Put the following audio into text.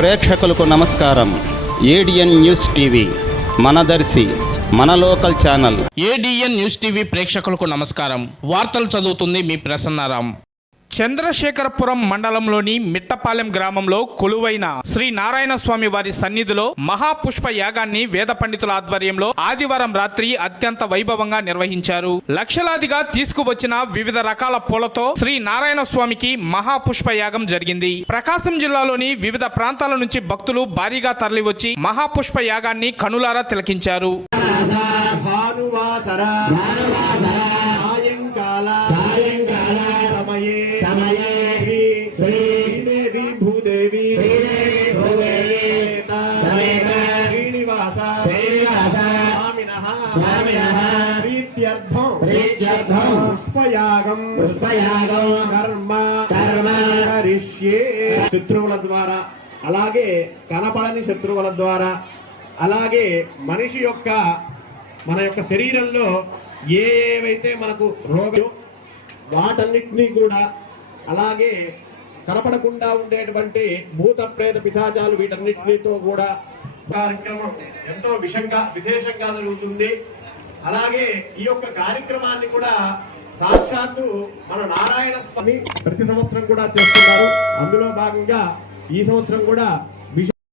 ప్రేక్షకులకు నమస్కారం. ADN news TV మనదర్శి మన local channel. ADN news TV ప్రేక్షకులకు నమస్కారం. వార్తలు చదువుతుంది మీ ప్రసన్నారాం. చంద్రశేఖరపురం మండలంలోని మిట్టపాలెం గ్రామంలో కొలువైన శ్రీ నారాయణ స్వామి వారి సన్నిధిలో మహాపుష్ప యాగాన్ని వేద పండితుల ఆధ్వర్యంలో ఆదివారం రాత్రి అత్యంత వైభవంగా నిర్వహించారు. లక్షలాదిగా తీసుకువచ్చిన వివిధ రకాల పూలతో శ్రీ నారాయణ స్వామికి మహాపుష్ప యాగం జరిగింది. ప్రకాశం జిల్లాలోని వివిధ ప్రాంతాల నుంచి భక్తులు భారీగా తరలివచ్చి మహాపుష్ప యాగాన్ని కనులారా తిలకించారు. శత్రువుల ద్వారా, అలాగే కనపడని శత్రువుల ద్వారా, అలాగే మనిషి యొక్క మన యొక్క శరీరంలో ఏవైతే మనకు రోగం వాటన్నిటినీ కూడా, అలాగే కనపడకుండా ఉండేటువంటి భూత ప్రేత పిశాచాలు వీటన్నిటితో కూడా కార్యక్రమం ఎంతో విశేషంగా జరుగుతుంది. అలాగే ఈ యొక్క కార్యక్రమాన్ని కూడా సాక్షాత్తు మన నారాయణ స్వామి ప్రతి సంవత్సరం కూడా చేస్తున్నారు. అందులో భాగంగా ఈ సంవత్సరం కూడా